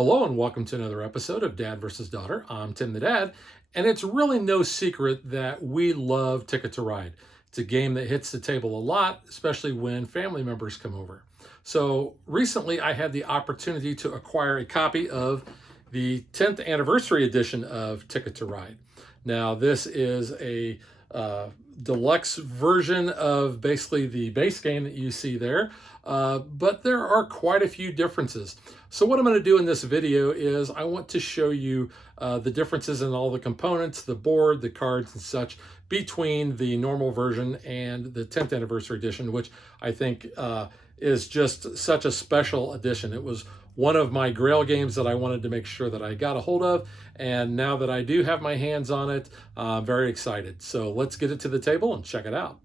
Hello and welcome to another episode of Dad versus Daughter. I'm Tim the Dad, and it's really no secret that we love Ticket to Ride. It's a game that hits the table a lot, especially when family members come over. So recently I had the opportunity to acquire a copy of the 10th anniversary edition of Ticket to Ride. Now this is a deluxe version of basically the base game that you see there, but there are quite a few differences. So what I'm going to do in this video is I want to show you the differences in all the components, the board, the cards and such between the normal version and the 10th anniversary edition, which I think is just such a special edition. It was one of my Grail games that I wanted to make sure that I got a hold of, and now that I do have my hands on it, I'm very excited. So let's get it to the table and check it out.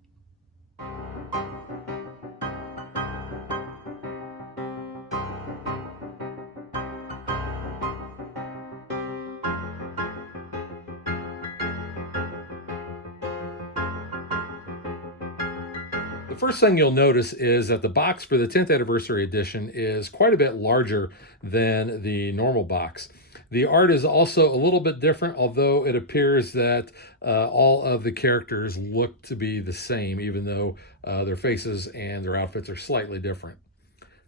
The first thing you'll notice is that the box for the 10th anniversary edition is quite a bit larger than the normal box. The art is also a little bit different, although it appears that all of the characters look to be the same, even though their faces and their outfits are slightly different.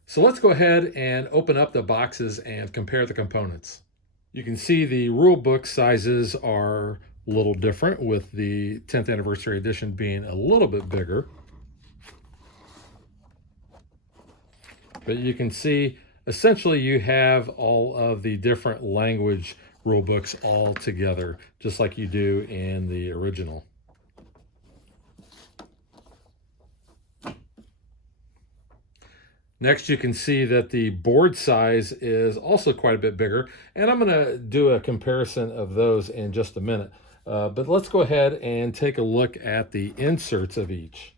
So let's go ahead and open up the boxes and compare the components. You can see the rule book sizes are a little different, with the 10th anniversary edition being a little bit bigger. But you can see, essentially, you have all of the different language rule books all together, just like you do in the original. Next, you can see that the board size is also quite a bit bigger, and I'm going to do a comparison of those in just a minute. But let's go ahead and take a look at the inserts of each.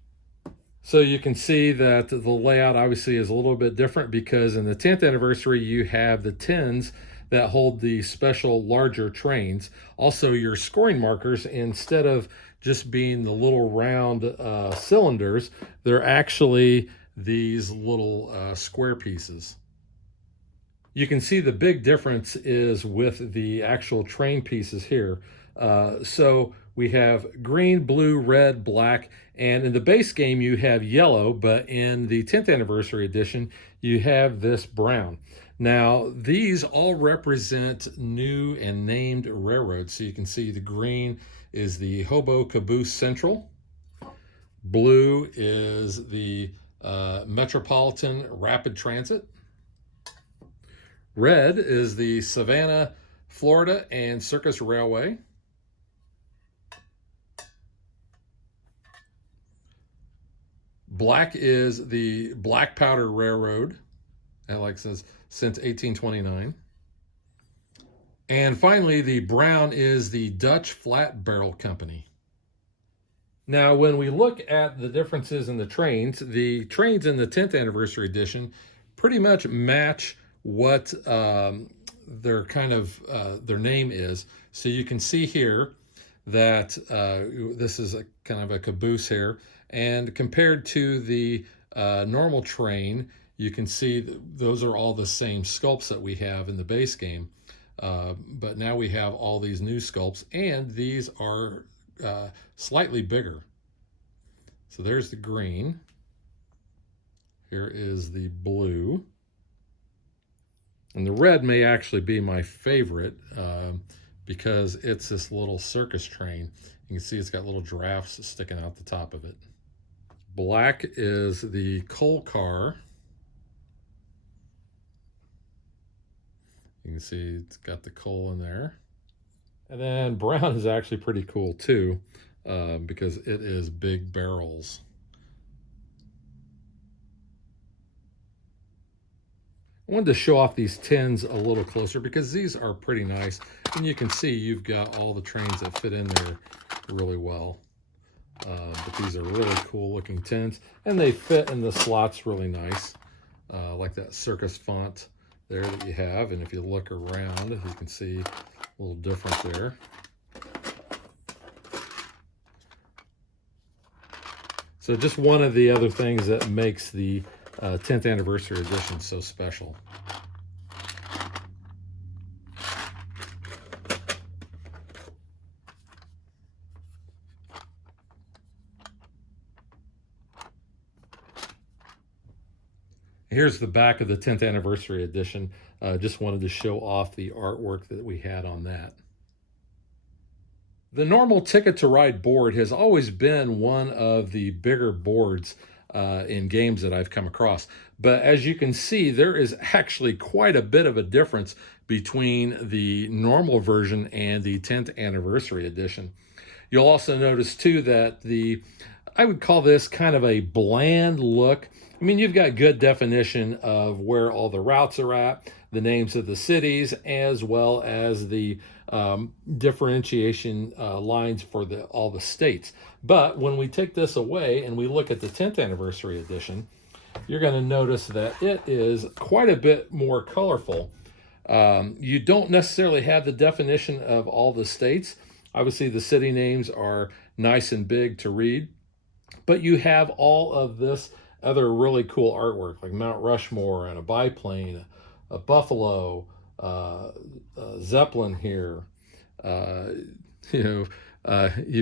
So you can see that the layout obviously is a little bit different, because in the 10th anniversary you have the tins that hold the special larger trains. Also, your scoring markers, instead of just being the little round cylinders, they're actually these little square pieces. You can see the big difference is with the actual train pieces here. So we have green, blue, red, black, and in the base game you have yellow, but in the 10th anniversary edition you have this brown. Now these all represent new and named railroads. So you can see the green is the Hobo Caboose Central, blue is the Metropolitan Rapid Transit, red is the Savannah, Florida and Circus Railway, black is the Black Powder Railroad, that like says since 1829. And finally, the brown is the Dutch Flat Barrel Company. Now, when we look at the differences in the trains in the 10th anniversary edition pretty much match what their their name is. So you can see here that this is kind of a caboose here. And compared to the normal train, you can see those are all the same sculpts that we have in the base game. But now we have all these new sculpts, and these are slightly bigger. So there's the green. Here is the blue. And the red may actually be my favorite because it's this little circus train. You can see it's got little giraffes sticking out the top of it. Black is the coal car. You can see it's got the coal in there. And then brown is actually pretty cool too, because it is big barrels. I wanted to show off these tins a little closer because these are pretty nice. And you can see you've got all the trains that fit in there really well. But these are really cool looking tins, and they fit in the slots really nice, like that circus font there that you have. And if you look around, you can see a little difference there. So just one of the other things that makes the 10th anniversary edition so special. Here's the back of the 10th anniversary edition. Just wanted to show off the artwork that we had on that. The normal Ticket to Ride board has always been one of the bigger boards in games that I've come across. But as you can see, there is actually quite a bit of a difference between the normal version and the 10th anniversary edition. You'll also notice too that I would call this kind of a bland look. I mean, you've got good definition of where all the routes are at, the names of the cities, as well as the differentiation lines for all the states. But when we take this away and we look at the 10th anniversary edition, you're going to notice that it is quite a bit more colorful. You don't necessarily have the definition of all the states. Obviously, the city names are nice and big to read, but you have all of this other really cool artwork like Mount Rushmore and a biplane, a buffalo, Zeppelin here. You've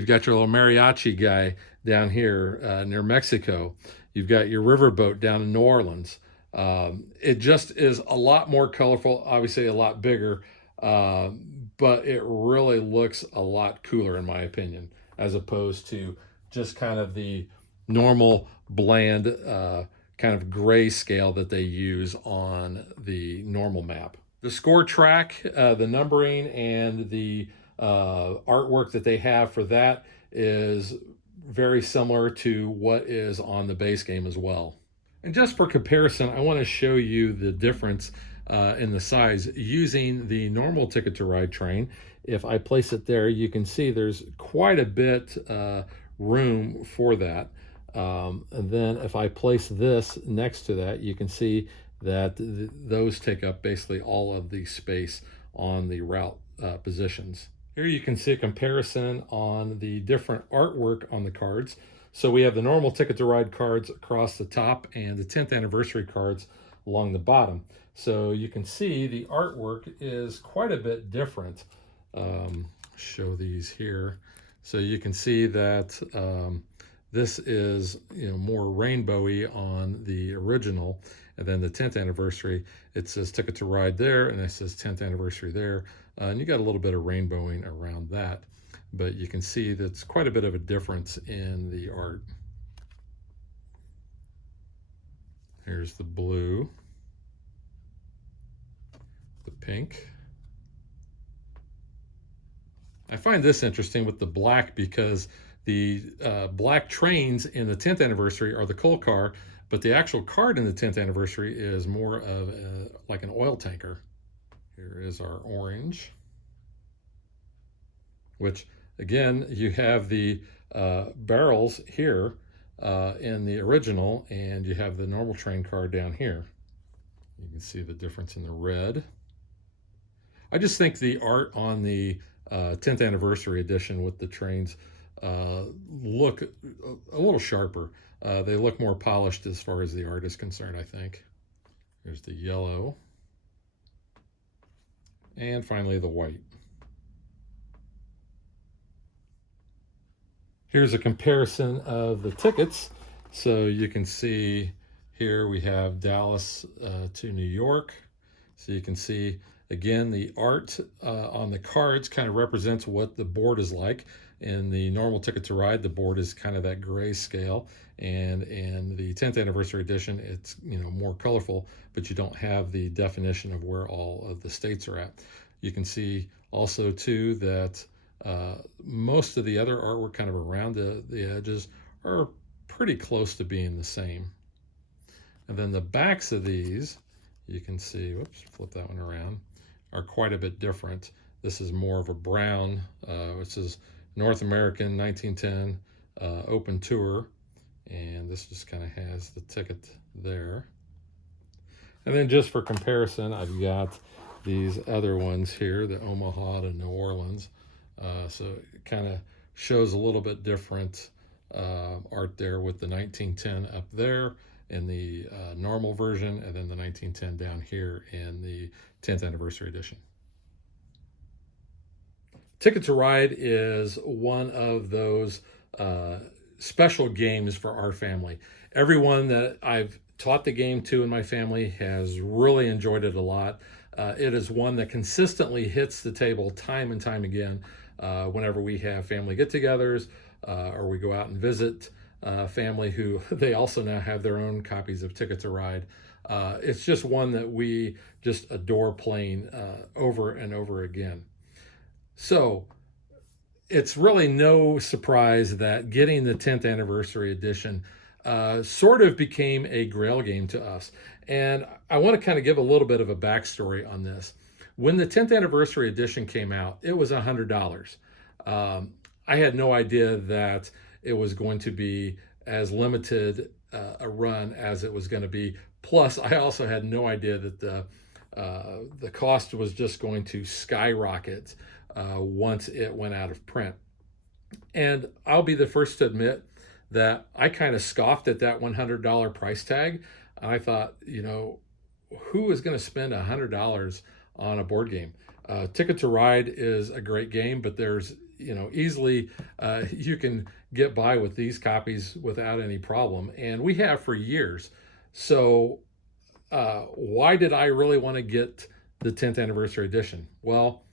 got your little mariachi guy down here near Mexico. You've got your riverboat down in New Orleans. It just is a lot more colorful, obviously a lot bigger, but it really looks a lot cooler in my opinion, as opposed to just kind of the normal bland kind of gray scale that they use on the normal map. The score track, the numbering, and the artwork that they have for that is very similar to what is on the base game as well. And just for comparison, I want to show you the difference in the size using the normal Ticket to Ride train. If I place it there, you can see there's quite a bit room for that. And then if I place this next to that, you can see that those take up basically all of the space on the route positions. Here you can see a comparison on the different artwork on the cards. So we have the normal Ticket to Ride cards across the top and the 10th anniversary cards along the bottom. So you can see the artwork is quite a bit different. Show these here. So you can see that this is more rainbowy on the original, and then the 10th anniversary, it says Ticket to Ride there, and it says 10th anniversary there, and you got a little bit of rainbowing around that. But you can see that's quite a bit of a difference in the art. Here's the blue, the pink. I find this interesting with the black because the black trains in the 10th anniversary are the coal car, but the actual card in the 10th anniversary is more of like an oil tanker. Here is our orange, which again, you have the barrels here in the original, and you have the normal train card down here. You can see the difference in the red. I just think the art on the 10th anniversary edition with the trains look a little sharper. They look more polished as far as the art is concerned, I think. Here's the yellow. And finally the white. Here's a comparison of the tickets. So you can see here we have Dallas to New York. So you can see, again, the art on the cards kind of represents what the board is like. In the normal Ticket to Ride, the board is kind of that gray scale. And in the 10th anniversary edition, it's more colorful, but you don't have the definition of where all of the states are at. You can see also too that most of the other artwork kind of around the edges are pretty close to being the same. And then the backs of these, you can see, whoops, flip that one around, are quite a bit different. This is more of a brown, which is North American 1910 open tour, and this just kind of has the ticket there. And then just for comparison, I've got these other ones here, the Omaha to New Orleans. So it kind of shows a little bit different art there with the 1910 up there in the normal version, and then the 1910 down here in the 10th anniversary edition. Ticket to Ride is one of those special games for our family. Everyone that I've taught the game to in my family, has really enjoyed it a lot. It is one that consistently hits the table time and time again whenever we have family get-togethers or we go out and visit family who they also now have their own copies of Ticket to Ride. It's just one that we just adore playing over and over again. So it's really no surprise that getting the 10th anniversary edition sort of became a grail game to us. And I want to kind of give a little bit of a backstory on this. When the 10th anniversary edition came out, it was $100. I had no idea that it was going to be as limited a run as it was going to be. Plus, I also had no idea that the cost was just going to skyrocket once it went out of print. And I'll be the first to admit that I kind of scoffed at that $100 price tag. I thought, who is going to spend $100 on a board game? Ticket to Ride is a great game, but there's, easily you can get by with these copies without any problem. And we have for years. So why did I really want to get the 10th anniversary edition? Well,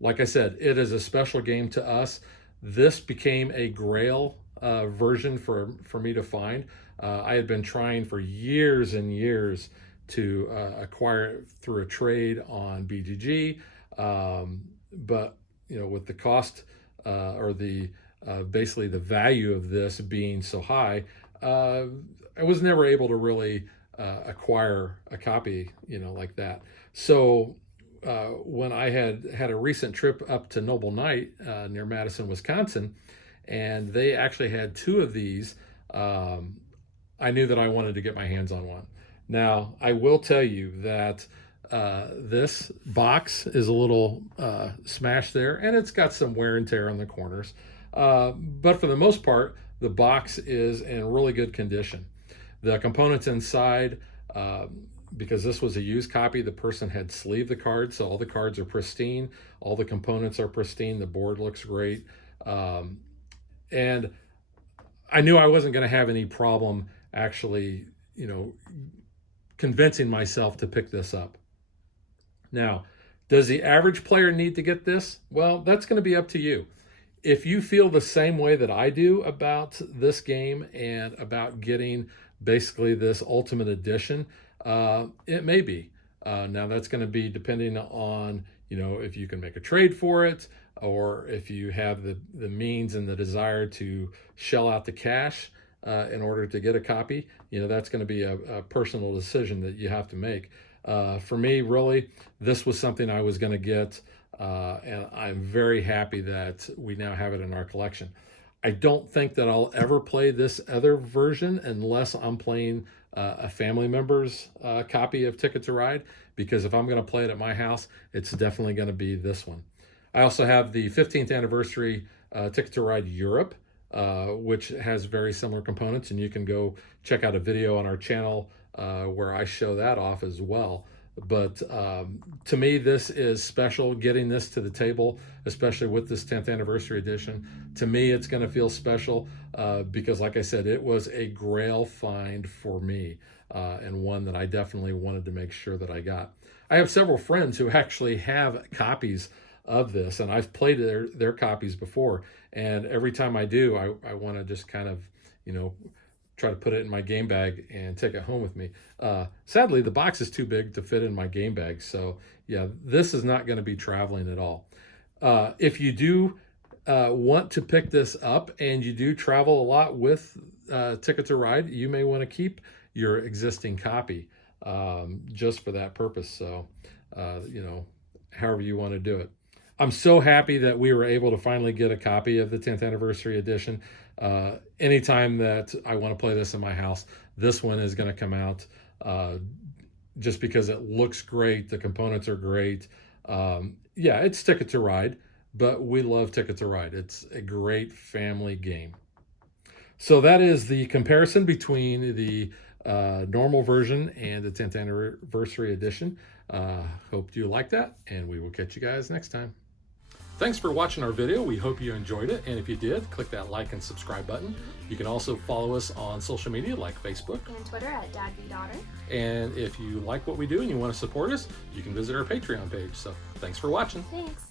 like I said, it is a special game to us. This became a grail version for me to find. I had been trying for years and years to acquire it through a trade on BGG, but with the cost or the basically the value of this being so high, I was never able to really acquire a copy, like that. So when I had a recent trip up to Noble Knight near Madison, Wisconsin, and they actually had two of these, I knew that I wanted to get my hands on one. Now, I will tell you that this box is a little smashed there, and it's got some wear and tear on the corners. But for the most part, the box is in really good condition. The components inside, because this was a used copy, the person had sleeved the cards, so all the cards are pristine, all the components are pristine, the board looks great. And I knew I wasn't going to have any problem actually, convincing myself to pick this up. Now, does the average player need to get this? Well, that's going to be up to you. If you feel the same way that I do about this game and about getting basically this Ultimate Edition, it may be. Now, that's going to be depending on, if you can make a trade for it, or if you have the means and the desire to shell out the cash in order to get a copy. That's going to be a personal decision that you have to make. For me, really, this was something I was going to get, and I'm very happy that we now have it in our collection. I don't think that I'll ever play this other version unless I'm playing a family member's copy of Ticket to Ride, because if I'm going to play it at my house, it's definitely going to be this one. I also have the 15th anniversary Ticket to Ride Europe, which has very similar components, and you can go check out a video on our channel where I show that off as well. But to me, this is special, getting this to the table, especially with this 10th anniversary edition. To me, it's going to feel special because, like I said, it was a grail find for me, and one that I definitely wanted to make sure that I got. I have several friends who actually have copies of this, and I've played their copies before, and every time I do, I want to just kind of, try to put it in my game bag and take it home with me. Sadly, the box is too big to fit in my game bag, so yeah, this is not going to be traveling at all. If you do want to pick this up and you do travel a lot with Ticket to Ride, you may want to keep your existing copy just for that purpose. So, however you want to do it. I'm so happy that we were able to finally get a copy of the 10th anniversary edition. Anytime that I want to play this in my house, this one is going to come out just because it looks great. The components are great. Yeah, it's Ticket to Ride, but we love Ticket to Ride. It's a great family game. So that is the comparison between the normal version and the 10th anniversary edition. Hope you like that, and we will catch you guys next time. Thanks for watching our video. We hope you enjoyed it. And if you did, click that like and subscribe button. You can also follow us on social media like Facebook and Twitter at DadBeDaughter. And if you like what we do and you want to support us, you can visit our Patreon page. So thanks for watching. Thanks.